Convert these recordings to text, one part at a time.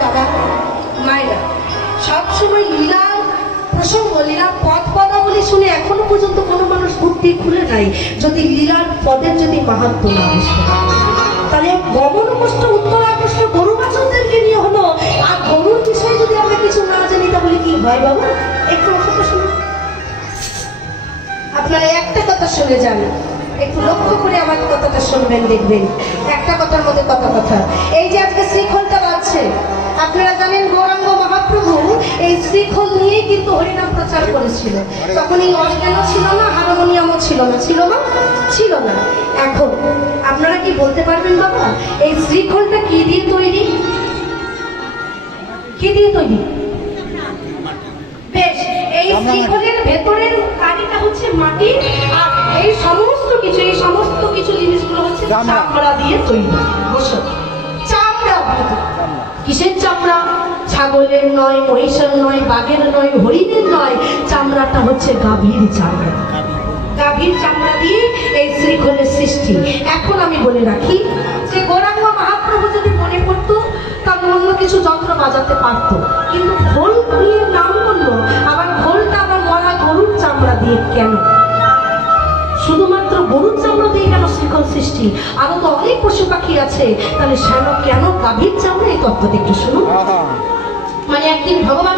বাবা মায়েরা সবসময় লীলার প্রসঙ্গ, লীলার পদ পদাবলী শুনে এখনো পর্যন্ত কোনো মানুষ বুদ্ধি খুলে নাই যদি লীলার পদের যদি মাহাত্ম না আসে। তাহলে গমন কষ্ট উত্তর আকৃষ্ট গরু বাছুরদেরকে নিয়ে হলো, আর গরুর বিষয়ে যদি আমরা কিছু না জানি তাহলে কি হয় বাবা? একটু কথা শুনুন, আপনারা একটা কথা শুনে যান, একটু লক্ষ্য করে আমার কথাটা শুনবেন, দেখবেন একটা কথার মধ্যে কথা। এই যে আজকে শ্রীখলটা বাজছে, আপনারা জানেন গৌরাঙ্গ মহাপ্রভু এই শ্রীখল নিয়ে কিন্তু হরিনাম প্রচার করেছিল। তখন এই অর্গানও ছিল না, হারমোনিয়ামও ছিল না, ছিল না। এখন আপনারা কি বলতে পারবেন বাবা এই শ্রীখলটা কি দিয়ে তৈরি? বেশ, এই শ্রীখলের ভেতরের কাঠিটা হচ্ছে মাটি, আর এই সমস্ত কিছু জিনিসগুলো হচ্ছে চামড়া দিয়ে তৈরি। বসো, চামড়া। কিসের চামড়া? ছাগলের নয়, মহিষের নয়, বাঘের নয়, হরিণের নয়, চামড়াটা হচ্ছে গাভীর চামড়া। গাভীর চামড়া দিয়ে এই শ্রীখলের সৃষ্টি। এখন আমি বলে রাখি যে গৌরাঙ্গ মহাপ্রভু যদি মনে করতো তাহলে অন্য কিছু যন্ত্র বাজাতে পারতো, কিন্তু খোল নিয়ে নাম করলো, আবার খোলটা আবার মরা গরুর চামড়া দিয়ে কেন? শুধুমাত্র গরুর চামড়া দিয়ে কেন শ্রীখল সৃষ্টি? আরো তো অনেক পশু পাখি আছে, তাহলে কেন গাভীর চামড়া? এই তত্ত্বটা একটু শুনুন। মানে একদিন ভগবান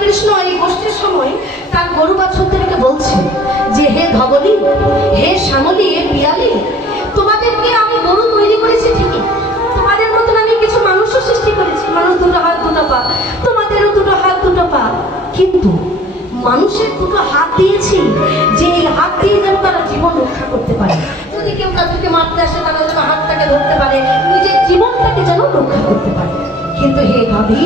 কৃষ্ণ এই গোষ্ঠীর সময় তার গরু বাছুরদেরকে বলছে যে হে ধবলি, হে শ্যামলি, হে পিয়ালি, তোমাদেরকে আমি গরু তৈরি করেছি ঠিকই, তোমাদের মতন আমি কিছু মানুষও সৃষ্টি করেছি, মানুষ দুটো হাত দুটো পা, তোমাদেরও দুটো হাত দুটো পা, কিন্তু মানুষের দুটো হাত দিয়েছি যে এই হাত দিয়ে যেন তারা জীবন রক্ষা করতে পারে, যদি কেউ তাদেরকে মারতে আসে তারা যেন হাতটাকে ধরতে পারে, নিজের জীবনটাকে যেন রক্ষা করতে পারে। কিন্তু হে গাভী,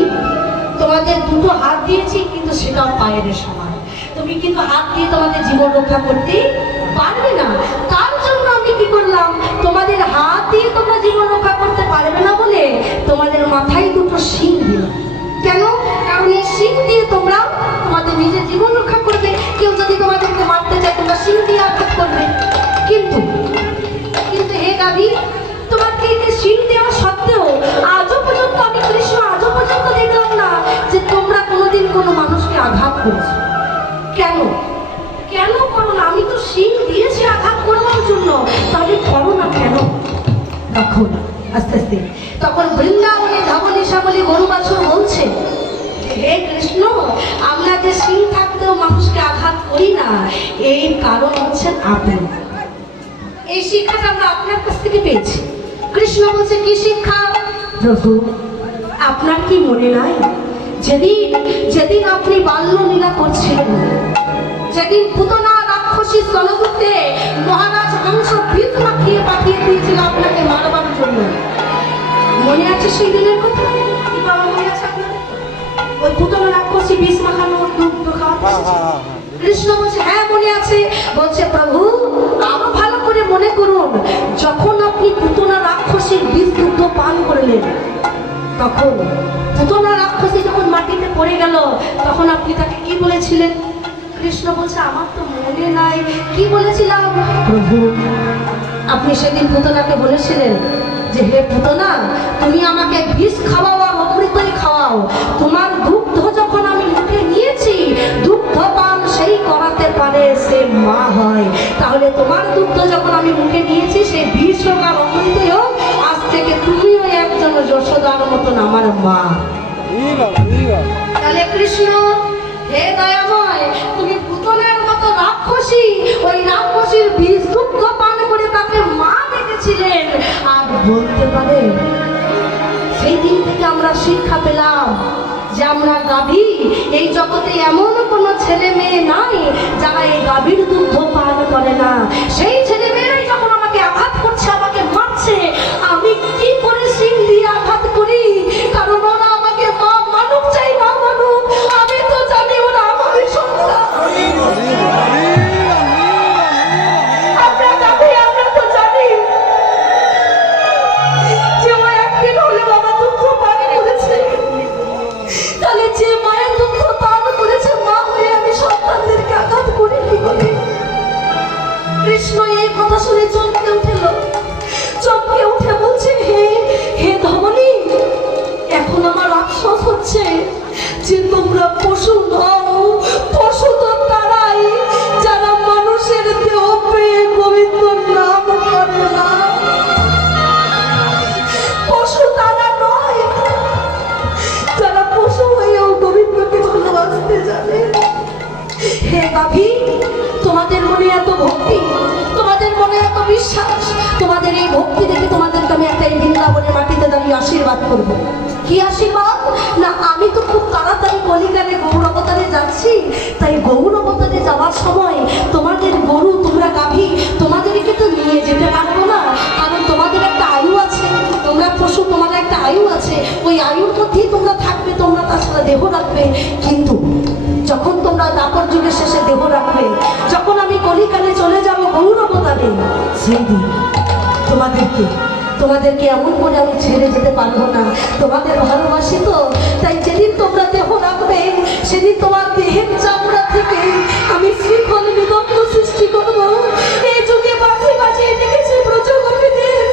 তোমাদের দুটো হাত দিয়েছি কিন্তু সেটাও পায়ের সমান, তুমি কিন্তু হাত দিয়ে তোমাদের জীবন রক্ষা করতে পারবে না। তার জন্য আমি কি করলাম, তোমাদের হাত দিয়ে তোমরা জীবন রক্ষা করতে পারবে না বলে তোমাদের মাথায় দুটো শিং দিলাম। কেন? কারণ এই শিং দিয়ে তোমরা তোমাদের নিজের জীবন রক্ষা করবে, কেউ যদি তোমাদেরকে মারতে চায় তোমরা শিং দিয়ে আঘাত করবে। কিন্তু হে গাভী, তোমাকে শিং দেওয়া সত্ত্বেও আজও পর্যন্ত আমি কৃষ্ণ দেখলাম না যে তোমরা কোনোদিন কোনো মানুষকে আঘাত করেছো। কেন করো না? আমি তো শিং দিয়েছি আঘাত করবার জন্য, তাহলে করো না কেন? দেখো না আস্তে তখন বৃন্দাবনে ধবলি শ্যামলি গরু বাছুর বলছে, হে কৃষ্ণ, আমরা যে শিং থাকতেও মানুষকে আঘাত করি না, এই কারণ হচ্ছেন আপনি। এই শিক্ষাটা আমরা আপনার কাছ থেকে পেয়েছি। কৃষ্ণ বলছে কি শিক্ষা? প্রভু, আপনার কি মনে নাই যেদিন আপনি বাল্য লীলা করছিলেন, যেদিন পুতনা রাক্ষসী স্থলপুত্রে মহারাজ হংস বীজ মাখিয়ে পাঠিয়ে দিয়েছিল আপনাকে মারবার জন্য, মনে আছে সেই দিনের কথা? মনে আছে আপনার? ওই পুতনা রাক্ষসী বীজ মাখানো দুধ খাওয়া। কৃষ্ণ বলছে হ্যাঁ মনে আছে। বলছে প্রভু, আরো ভালো করে মনে করুন, যখন আপনি পুতনা রাক্ষসীর বীজ দুধ পান করলেন, তখন পুতনা রাক্ষসী যখন মাটিতে পড়ে গেল, তখন আপনি তাকে কি বলেছিলেন? কৃষ্ণ বলছে আমার তো মনে নাই কি বলেছিলাম। প্রভু, আপনি সেদিন পুতনাকে বলেছিলেন যে হে পুতনা, তুমি আমাকে বিষ খাওয়াও আর অমৃতই খাওয়াও, তোমার দুগ্ধ যখন আমি মুখে নিয়েছি, দুগ্ধ পান সেই করাতে পারে সে মা হয়, তাহলে তোমার দুগ্ধ যখন আমি মুখে নিয়েছি, সেই বিষ হোক আর অমৃতই হোক, আজ থেকে তুমিও একজন যশোদার মতন আমার মা। তাহলে কৃষ্ণ, হে দয়াময়, তুমি পুতনার মতো রাক্ষসী, ওই রাক্ষসীর বীজ দুগ্ধ পান করে তাকে মা ডেকেছিলেন, আর বলতে পারে সেই দিন থেকে আমরা শিক্ষা পেলাম যে আমরা গাভী, এই জগতে এমন কোনো ছেলে মেয়ে নাই যারা এই গাভীর দুগ্ধ পান করে না। সেই ছেলে মেয়েরাই যখন আমাকে আঘাত করছে, আমাকে মারছে, আমি কি করে শিং দিয়ে আঘাত করি? কারণ ওরা আমাকে মা মানুক চাই, না মানুক, আমি তো জানি ওরা আমারই সন্তান। আমরা তো জানি যে ও একদিন হলেও আমার দুঃখ পান করেছে, তাহলে যে মায়ের দুঃখ পান করেছে, মা হয়ে আমি সন্তানদেরকে আঘাত করি কি করে? কৃষ্ণ শুনে চমকে উঠল, চমকে উঠে বলছে, হে হে ধমনী, এখন আমার আফসোস হচ্ছে যে তোমরা পশু নও। পশু তো তারাই যারা মানুষের দেহ পেয়ে গোবিন্দর নাম করে না। পশু তারা নয় যারা পশু হয়েও গোবিন্দকে ভালোবাসতে জানে। হে গাভী, তোমাদের মনে এত ভক্তি, তোমাদের মনে এত বিশ্বাস, তোমাদের এই ভক্তি দেখে তোমাদেরকে আমি একটা এই বৃন্দাবনের মাটিতে দাঁড়িয়ে আশীর্বাদ করবো। কি আশীর্বাদ? না, আমি তো খুব তাড়াতাড়ি কলিকালে গৌর অবতারে যাচ্ছি, তাই গৌর অবতারে যাওয়ার সময় তোমাদের গরু, তোমরা গাভী, তোমাদেরকে তো নিয়ে যেতে পারবো না, কারণ তোমাদের একটা আয়ু আছে, তোমরা পশু, তোমাদের একটা আয়ু আছে, ওই আয়ুর মধ্যেই তোমরা থাকবে, তোমরা তার সাথে দেহ রাখবে। কিন্তু যখন তোমরা দাপর যুগের শেষে দেহ রাখবে, যখন আমি কলিকালে চলে যাব গৌর অবতারে, সেই দিন তোমাদেরকে এমন করে আমি ছেড়ে যেতে পারবো না। তোমাদের ভালোবাসি তো, তাই যেদিন তোমরা দেহ রাখবে সেদিন তোমার দেহের চামড়া থেকে আমি শ্রীফল নিবন্ধ সৃষ্টি করবো। এই যুগে বাজি বাজিয়ে দেখেছি ব্রজগোপীদের,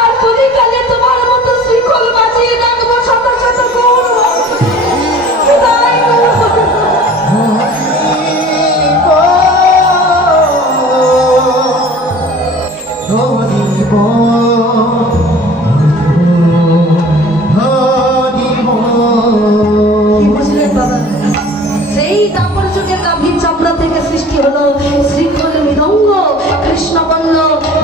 আর কলিকালে তোমার মতো শ্রীফল বাজিয়ে রাখবো শত শত গৌর। সেই দাপর যুগের গাভীর চামড়া থেকে সৃষ্টি হলো শ্রীফল মৃদঙ্গ। কৃষ্ণ বলল,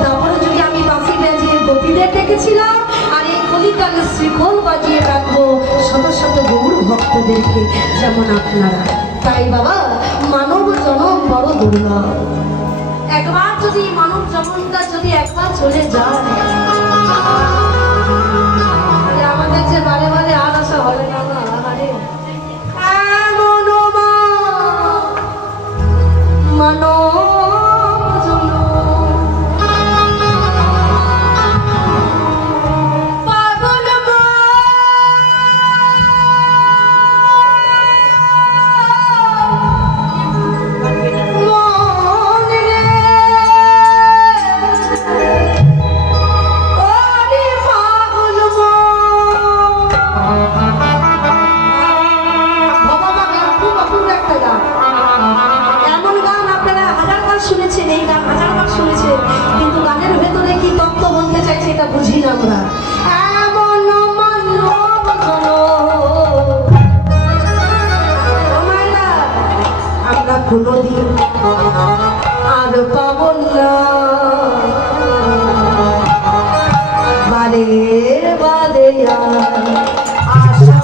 দাপর যুগে আমি বাঁশি বাজিয়ে গোপীদের ডেকেছিলাম, আর এই কলিকালে শ্রীফল বাজিয়ে রাখবো শত শত গৌর ভক্তদেরকে, যেমন আপনারা। তাই বাবা, মানব জনম বড় দুর্লভ। একবার যদি মানব জন্মটা যদি একবার চলে যায়, আমাদের যে বারে বারে আর আসা হবে না। শুনেছেন, এই গান হাজারবার শুনেছেন, কিন্তু গানের ভেতরে কি তত্ত্ব বলতে চাইছে এটা বুঝি না আমরা। আমরা কোনদিন আর পাব না বারে বারে আশা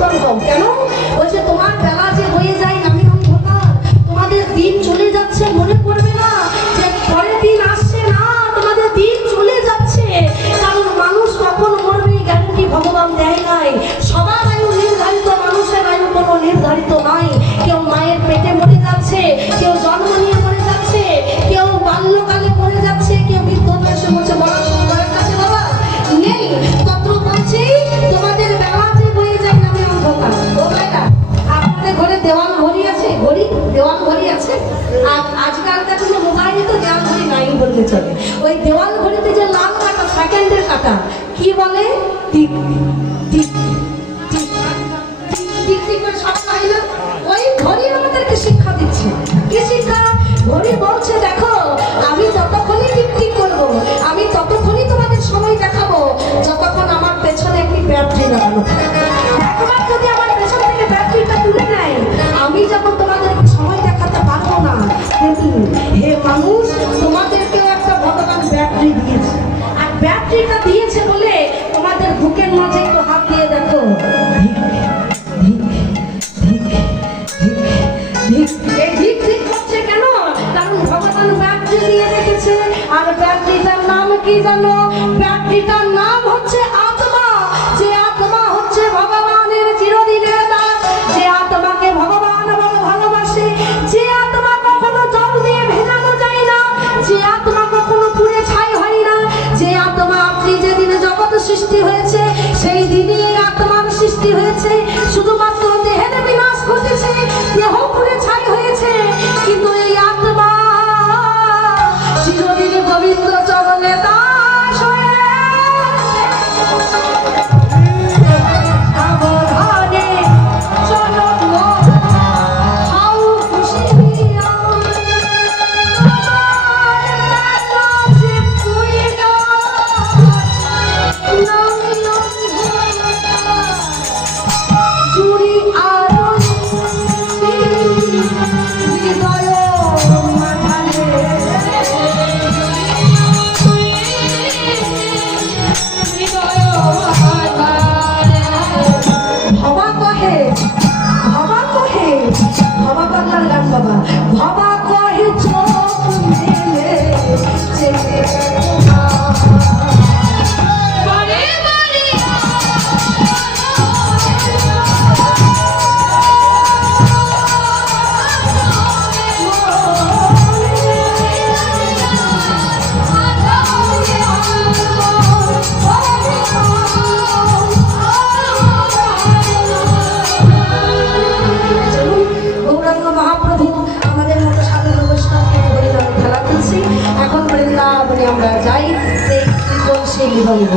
পরিবর্তন হও। কেন? বলছে তোমার বেলা যে হয়ে যায় নামে অন্ধকার, তোমাদের দিন চলে যাচ্ছে, মনে করবে না যে পরের দিন আসছে না, তোমাদের দিন চলে যাচ্ছে। কারণ মানুষ কখন মরবে গ্যারান্টি ভগবান দেয় নাই। সবার আয়ু নির্ধারিত, মানুষের আয়ু কোনো নির্ধারিত নয়। কেউ মায়ের পেটে মরে যাচ্ছে, কেউ জন্ম নিয়ে মরে যাচ্ছে, কেউ বাল্যকালে মরে যাচ্ছে, কেউ বৃদ্ধ বয়সে মরছে। বলার কাছে বাবা নেই। তত্র বলছি তোমাদের বেলা যে বয়ে যায় নামে অন্ধকার। ও ভাইরা, আপনাদের ঘরে দেওয়াল ঘড়ি আছে? ঘড়ি, দেওয়াল ঘড়ি আছে? আর আজকালকার দিনে মোবাইলে তো দেওয়াল ঘড়ি নাই বলতে চলে। ওই দেওয়াল ঘড়িতে যে লাল কাটা, সেকেন্ডের কাটা, কি বলে? Tick tick tick tick tick করে শব্দ হয় না? ওই ঘড়ি আমাদেরকে শিক্ষা দিচ্ছে। কি শিক্ষা? ঘড়ি বলছে দেখো, আমি যতক্ষণই টিক টিক করবো, আমি ততক্ষণই তোমাদের সময় দেখাবো যতক্ষণ আমার পেছনে একটি ব্যাটারি লাগানো থাকে। একবার যদি আমার পেছন থেকে ব্যাটারিটা তুলে নেয়, আমি যখন তোমাদেরকে সময় দেখাতে পারবো না। কিন্তু হে মানুষ, তোমাদেরকেও একটা ভগবান ব্যাটারি দিয়েছে। আর ব্যাটারিটা দিয়েছে বলে তোমাদের বুকের মাঝে একটু হাত দিয়ে দেখো, ধিক ধিক ধিক ধিক ধিক। এই ধিক ধিক করছে কেন? কারণ ভগবান ব্যাটারি দিয়ে রেখেছে। আর ব্যাটারিটার নাম কি জানো? ব্যাটারিটার নাম হচ্ছে আত্মা। যে আত্মা হচ্ছে ভগবানের চিরদিনের দাস, যে আত্মাকে ভগবান বড় ভালোবাসে, যে আত্মা কখনো জল দিয়ে ভেজানো যায় না, যে আত্মা কখনো পুড়ে ছাই হয় না, যে আত্মা আপনি যেদিনে জগৎ সৃষ্টি হয়েছে সেই দিনই এই আত্মার সৃষ্টি হয়েছে। শুধুমাত্র দেহের বিনাশ ঘটেছে, দেহ পুড়ে ছাই হয়েছে, কিন্তু এই আত্মা চিরদিন গোবিন্দ চরণে দাস হয়ে সাবধানে চলো হাউ খুশি হইয়া আমার কাছে কইরা জুড়ি আরো হৃদয় মাথারে ভবা কহে, ভবা কহে, ভবা পাগলার গান বাবা। ভবা কহে চোখ মেলে চেয়ে বারে বারে গৌরাঙ্গ মহাপ্রভু আমাদের মতো সাধারণ বৈষ্ণবকে হরিনামে খেলা করছি। এখন বৃন্দাবনে আমরা যাই, সেই শ্রীকোণ সেই নিবন্ধ।